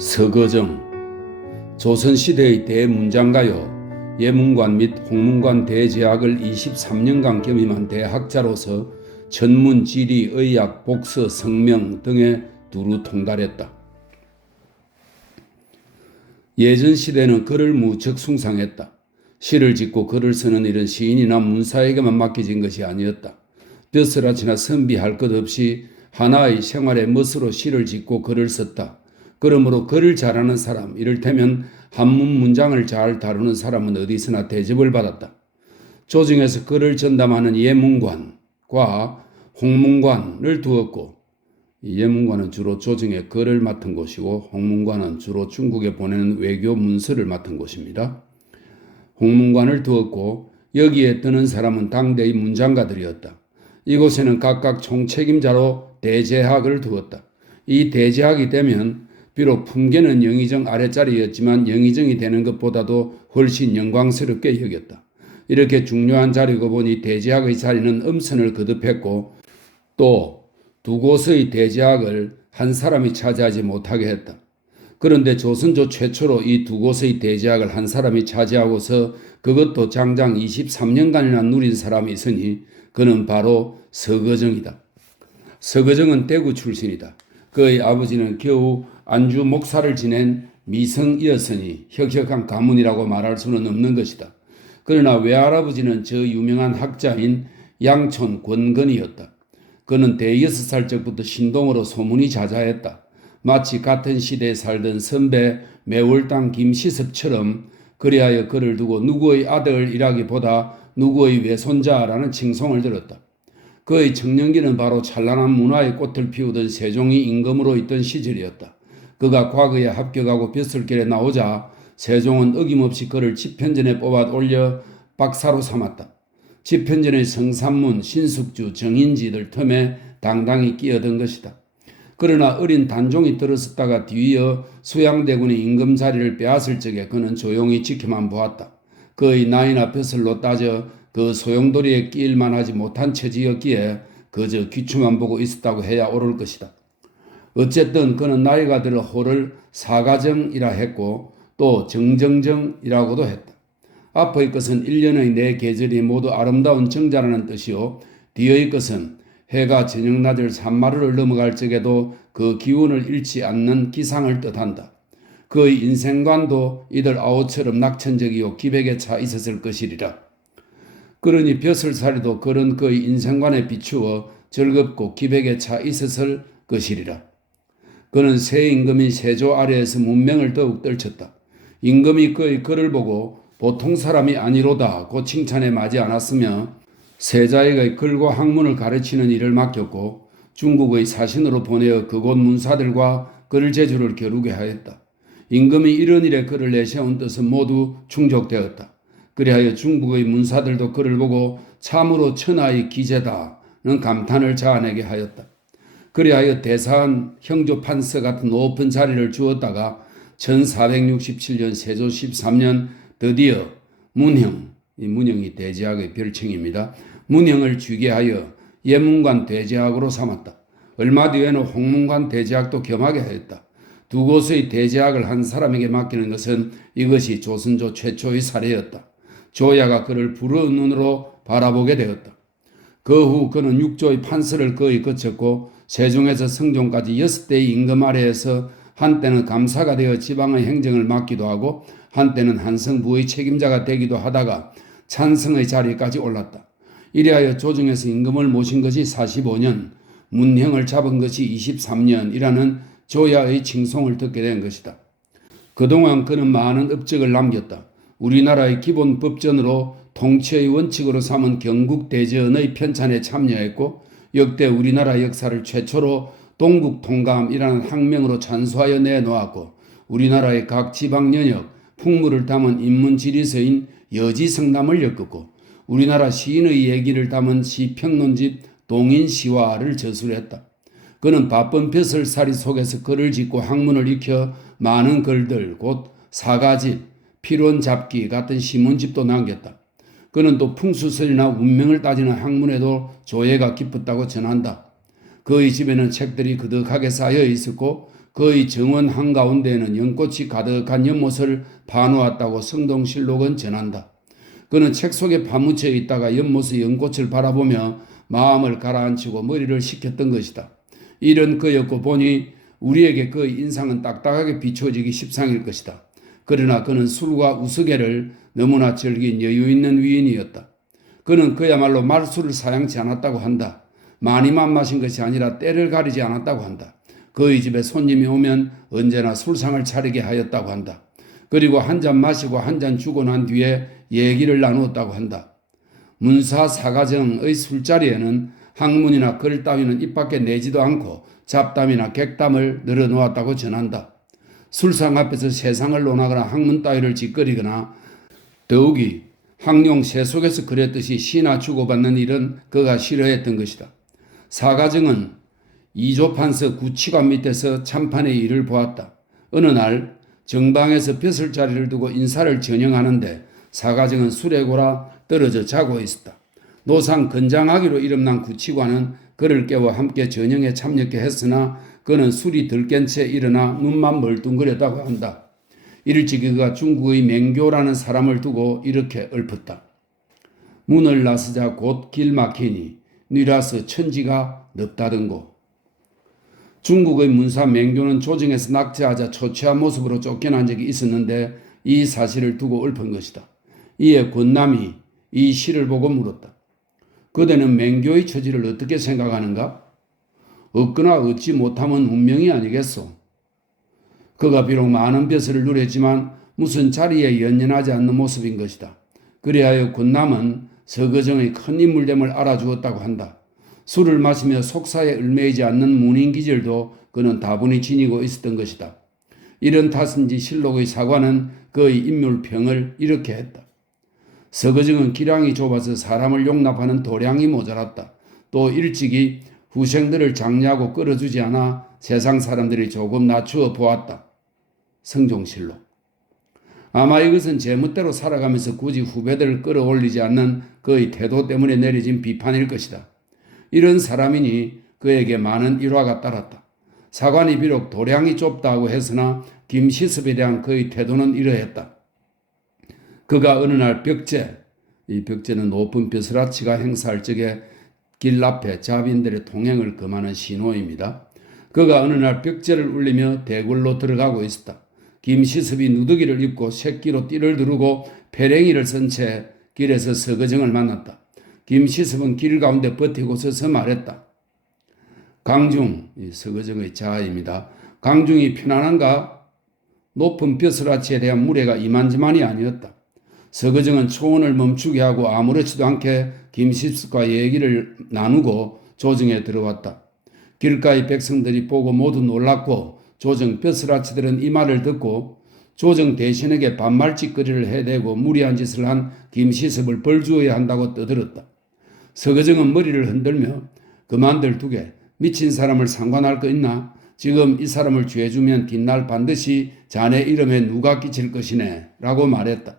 서거정. 조선시대의 대문장가요 예문관 및 홍문관 대제학을 23년간 겸임한 대학자로서 전문, 지리, 의학, 복서, 성명 등에 두루 통달했다. 예전 시대는 글을 무척 숭상했다. 시를 짓고 글을 쓰는 일은 시인이나 문사에게만 맡겨진 것이 아니었다. 벼슬아치나 선비할 것 없이 하나의 생활의 멋으로 시를 짓고 글을 썼다. 그러므로 글을 잘하는 사람, 이를테면 한문 문장을 잘 다루는 사람은 어디서나 대접을 받았다. 조정에서 글을 전담하는 예문관과 홍문관을 두었고, 예문관은 주로 조정에 글을 맡은 곳이고 홍문관은 주로 중국에 보내는 외교 문서를 맡은 곳입니다. 홍문관을 두었고 여기에 뜨는 사람은 당대의 문장가들이었다. 이곳에는 각각 총책임자로 대제학을 두었다. 이 대제학이 되면 비록 품계는 영의정 아랫자리였지만 영의정이 되는 것보다도 훨씬 영광스럽게 여겼다. 이렇게 중요한 자리고 보니 대제학의 자리는 엄선을 거듭했고 또 두 곳의 대제학을 한 사람이 차지하지 못하게 했다. 그런데 조선조 최초로 이 두 곳의 대제학을 한 사람이 차지하고서 그것도 장장 23년간이나 누린 사람이 있으니 그는 바로 서거정이다. 서거정은 대구 출신이다. 그의 아버지는 겨우 안주 목사를 지낸 미성이었으니 혁혁한 가문이라고 말할 수는 없는 것이다. 그러나 외할아버지는 저 유명한 학자인 양촌 권건이었다. 그는 대여섯 살 적부터 신동으로 소문이 자자했다. 마치 같은 시대에 살던 선배 매월당 김시섭처럼 그리하여 그를 두고 누구의 아들이라기보다 누구의 외손자라는 칭송을 들었다. 그의 청년기는 바로 찬란한 문화의 꽃을 피우던 세종이 임금으로 있던 시절이었다. 그가 과거에 합격하고 벼슬길에 나오자 세종은 어김없이 그를 집현전에 뽑아 올려 박사로 삼았다. 집현전의 성삼문, 신숙주, 정인지들 틈에 당당히 끼어든 것이다. 그러나 어린 단종이 들어섰다가 뒤이어 수양대군의 임금 자리를 빼앗을 적에 그는 조용히 지켜만 보았다. 그의 나이나 벼슬로 따져 그 소용돌이에 끼일만 하지 못한 처지였기에 그저 귀추만 보고 있었다고 해야 옳을 것이다. 어쨌든 그는 나이가 들어 호를 사가정이라 했고 또 정정정이라고도 했다. 앞의 것은 1년의 네 계절이 모두 아름다운 정자라는 뜻이요 뒤의 것은 해가 저녁낮을 산마루를 넘어갈 적에도 그 기운을 잃지 않는 기상을 뜻한다. 그의 인생관도 이들 아우처럼 낙천적이요 기백에 차 있었을 것이리라. 그러니 벼슬살이도 그런 그의 인생관에 비추어 즐겁고 기백에 차 있었을 것이리라. 그는 새 임금인 세조 아래에서 문명을 더욱 떨쳤다. 임금이 그의 글을 보고 보통 사람이 아니로다고 칭찬에 마지 않았으며 세자에게 글과 학문을 가르치는 일을 맡겼고 중국의 사신으로 보내어 그곳 문사들과 글 제주를 겨루게 하였다. 임금이 이런 일에 그를 내세운 뜻은 모두 충족되었다. 그리하여 중국의 문사들도 그를 보고 참으로 천하의 기재다는 감탄을 자아내게 하였다. 그리하여 대사한 형조 판서 같은 높은 자리를 주었다가 1467년 세조 13년 드디어 문형, 이 문형이 대제학의 별칭입니다. 문형을 주게 하여 예문관 대제학으로 삼았다. 얼마 뒤에는 홍문관 대제학도 겸하게 하였다. 두 곳의 대제학을 한 사람에게 맡기는 것은 이것이 조선조 최초의 사례였다. 조야가 그를 부러운 눈으로 바라보게 되었다. 그 후 그는 6조의 판서를 거의 거쳤고 세종에서 성종까지 6대의 임금 아래에서 한때는 감사가 되어 지방의 행정을 맡기도 하고 한때는 한성부의 책임자가 되기도 하다가 찬성의 자리까지 올랐다. 이리하여 조정에서 임금을 모신 것이 45년, 문형을 잡은 것이 23년이라는 조야의 칭송을 듣게 된 것이다. 그동안 그는 많은 업적을 남겼다. 우리나라의 기본 법전으로 통치의 원칙으로 삼은 경국대전의 편찬에 참여했고 역대 우리나라 역사를 최초로 동국통감이라는 학명으로 찬수하여 내놓았고 우리나라의 각 지방 연역, 풍물을 담은 인문지리서인 여지성남을 엮었고 우리나라 시인의 얘기를 담은 시평론집 동인시화를 저술했다. 그는 바쁜 벼슬살이 속에서 글을 짓고 학문을 익혀 많은 글들 곧 사가집, 필원잡기 같은 시문집도 남겼다. 그는 또 풍수설이나 운명을 따지는 학문에도 조예가 깊었다고 전한다. 그의 집에는 책들이 그득하게 쌓여 있었고 그의 정원 한가운데에는 연꽃이 가득한 연못을 파놓았다고 성동실록은 전한다. 그는 책 속에 파묻혀 있다가 연못의 연꽃을 바라보며 마음을 가라앉히고 머리를 식혔던 것이다. 이런 그였고 보니 우리에게 그의 인상은 딱딱하게 비춰지기 십상일 것이다. 그러나 그는 술과 우스개를 너무나 즐긴 여유있는 위인이었다. 그는 그야말로 말술을 사양치 않았다고 한다. 많이만 마신 것이 아니라 때를 가리지 않았다고 한다. 그의 집에 손님이 오면 언제나 술상을 차리게 하였다고 한다. 그리고 한 잔 마시고 한 잔 주고 난 뒤에 얘기를 나누었다고 한다. 문사 사가정의 술자리에는 학문이나 글 따위는 입 밖에 내지도 않고 잡담이나 객담을 늘어놓았다고 전한다. 술상 앞에서 세상을 논하거나 학문 따위를 짓거리거나 더욱이 학룡 새 속에서 그랬듯이 시나 주고받는 일은 그가 싫어했던 것이다. 사가정은 이조판서 구치관 밑에서 참판의 일을 보았다. 어느 날 정방에서 벼슬 자리를 두고 인사를 전형하는데 사가정은 술에 골아 떨어져 자고 있었다. 노상 건장하기로 이름난 구치관은 그를 깨워 함께 전형에 참여케 했으나 그는 술이 들깬 채 일어나 눈만 멀뚱거렸다고 한다. 일찍이 그가 중국의 맹교라는 사람을 두고 이렇게 읊었다. 문을 나서자 곧 길 막히니 니라서 천지가 넓다던고. 중국의 문사 맹교는 조정에서 낙제하자 초췌한 모습으로 쫓겨난 적이 있었는데 이 사실을 두고 읊은 것이다. 이에 권남이 이 시를 보고 물었다. 그대는 맹교의 처지를 어떻게 생각하는가? 없거나 얻지 못하면 운명이 아니겠소. 그가 비록 많은 벼슬을 누렸지만 무슨 자리에 연연하지 않는 모습인 것이다. 그리하여 권남은 서거정의 큰 인물됨을 알아주었다고 한다. 술을 마시며 속사에 얽매이지 않는 문인기질도 그는 다분히 지니고 있었던 것이다. 이런 탓인지 실록의 사관은 그의 인물평을 이렇게 했다. 서거정은 기량이 좁아서 사람을 용납하는 도량이 모자랐다. 또 일찍이 후생들을 장려하고 끌어주지 않아 세상 사람들이 조금 낮추어 보았다. 성종실록. 아마 이것은 제멋대로 살아가면서 굳이 후배들을 끌어올리지 않는 그의 태도 때문에 내려진 비판일 것이다. 이런 사람이니 그에게 많은 일화가 따랐다. 사관이 비록 도량이 좁다고 했으나 김시섭에 대한 그의 태도는 이러했다. 그가 어느 날 벽제, 이 벽제는 높은 벼슬아치가 행사할 적에 길 앞에 자빈들의 통행을 금하는 신호입니다. 그가 어느 날 벽제를 울리며 대궐로 들어가고 있었다. 김시섭이 누더기를 입고 새끼로 띠를 두르고 패랭이를 쓴 채 길에서 서거정을 만났다. 김시섭은 길 가운데 버티고 서서 말했다. 강중, 서거정의 자아입니다. 강중이 편안한가? 높은 벼슬아치에 대한 무례가 이만저만이 아니었다. 서거정은 초원을 멈추게 하고 아무렇지도 않게 김시섭과 얘기를 나누고 조정에 들어왔다. 길가의 백성들이 보고 모두 놀랐고 조정 벼슬아치들은 이 말을 듣고 조정 대신에게 반말짓거리를 해대고 무리한 짓을 한 김시섭을 벌주어야 한다고 떠들었다. 서거정은 머리를 흔들며 그만들 두게 미친 사람을 상관할 거 있나? 지금 이 사람을 죄주면 뒷날 반드시 자네 이름에 누가 끼칠 것이네 라고 말했다.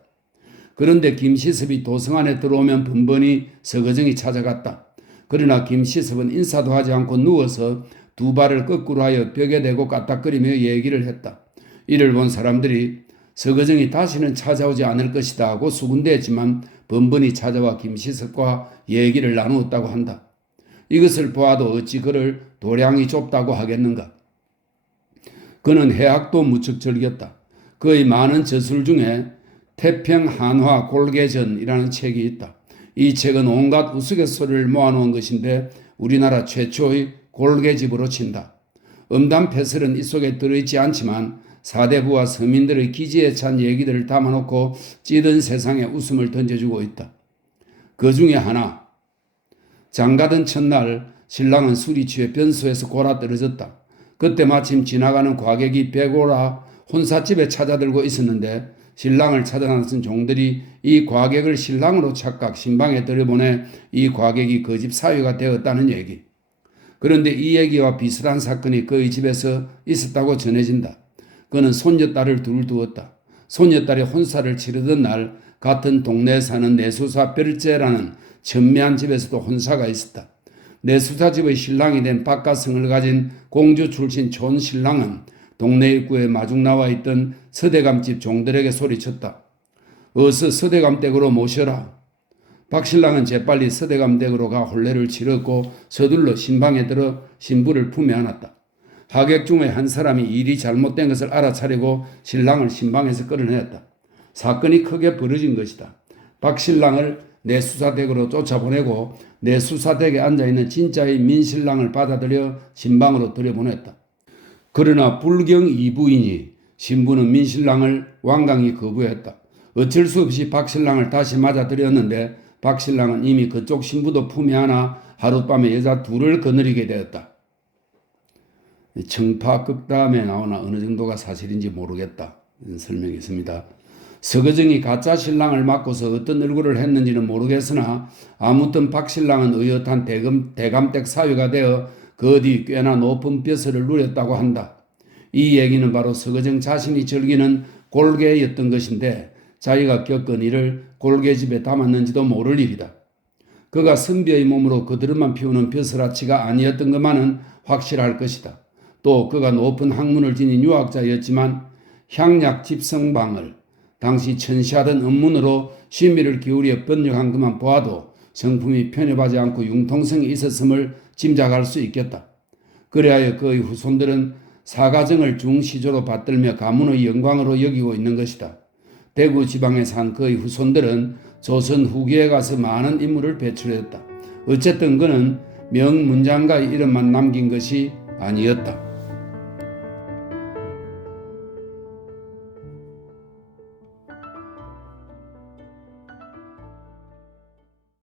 그런데 김시섭이 도성 안에 들어오면 번번이 서거정이 찾아갔다. 그러나 김시섭은 인사도 하지 않고 누워서 두 발을 거꾸로 하여 벽에 대고 까딱거리며 얘기를 했다. 이를 본 사람들이 서거정이 다시는 찾아오지 않을 것이다 하고 수군대했지만 번번이 찾아와 김시섭과 얘기를 나누었다고 한다. 이것을 보아도 어찌 그를 도량이 좁다고 하겠는가. 그는 해학도 무척 즐겼다. 그의 많은 저술 중에 태평한화 골계전이라는 책이 있다. 이 책은 온갖 우스갯소리를 모아놓은 것인데 우리나라 최초의 골계집으로 친다. 음담패설은 이 속에 들어있지 않지만 사대부와 서민들의 기지에 찬 얘기들을 담아놓고 찌든 세상에 웃음을 던져주고 있다. 그 중에 하나, 장가던 첫날 신랑은 술이 취해 변소에서 골아 떨어졌다. 그때 마침 지나가는 과객이 배고라 혼사집에 찾아들고 있었는데 신랑을 찾아 나선 종들이 이 과객을 신랑으로 착각 신방에 들여보내 이 과객이 그 집 사위가 되었다는 얘기. 그런데 이 얘기와 비슷한 사건이 그의 집에서 있었다고 전해진다. 그는 손녀딸을 둘 두었다. 손녀딸이 혼사를 치르던 날 같은 동네에 사는 내수사 별제라는 천미한 집에서도 혼사가 있었다. 내수사 집의 신랑이 된 박가성을 가진 공주 출신 촌신랑은 동네 입구에 마중 나와 있던 서대감집 종들에게 소리쳤다. 어서 서대감 댁으로 모셔라. 박신랑은 재빨리 서대감 댁으로 가 혼례를 치렀고 서둘러 신방에 들어 신부를 품에 안았다. 하객 중에 한 사람이 일이 잘못된 것을 알아차리고 신랑을 신방에서 끌어내었다. 사건이 크게 벌어진 것이다. 박신랑을 내수사댁으로 쫓아보내고 내수사댁에 앉아있는 진짜의 민신랑을 받아들여 신방으로 들여보냈다. 그러나 불경 이부인이 신부는 민신랑을 완강히 거부했다. 어쩔 수 없이 박신랑을 다시 맞아들였는데 박신랑은 이미 그쪽 신부도 품에 안아 하룻밤에 여자 둘을 거느리게 되었다. 청파 극담에 나오나 어느 정도가 사실인지 모르겠다. 이런 설명이 있습니다. 서거정이 가짜 신랑을 맡고서 어떤 얼굴을 했는지는 모르겠으나 아무튼 박신랑은 의젓한 대감댁 사위가 되어 그 어디 꽤나 높은 벼슬을 누렸다고 한다. 이 얘기는 바로 서거정 자신이 즐기는 골계였던 것인데 자기가 겪은 일을 골계집에 담았는지도 모를 일이다. 그가 선비의 몸으로 그들만 피우는 벼슬아치가 아니었던 것만은 확실할 것이다. 또 그가 높은 학문을 지닌 유학자였지만 향약 집성방을 당시 천시하던 업문으로 심의를 기울여 번역한 것만 보아도 성품이 편협하지 않고 융통성이 있었음을 짐작할 수 있겠다. 그리하여 그의 후손들은 사가정을 중시조로 받들며 가문의 영광으로 여기고 있는 것이다. 대구 지방에 산 그의 후손들은 조선 후기에 가서 많은 인물을 배출했다. 어쨌든 그는 명문장가의 이름만 남긴 것이 아니었다.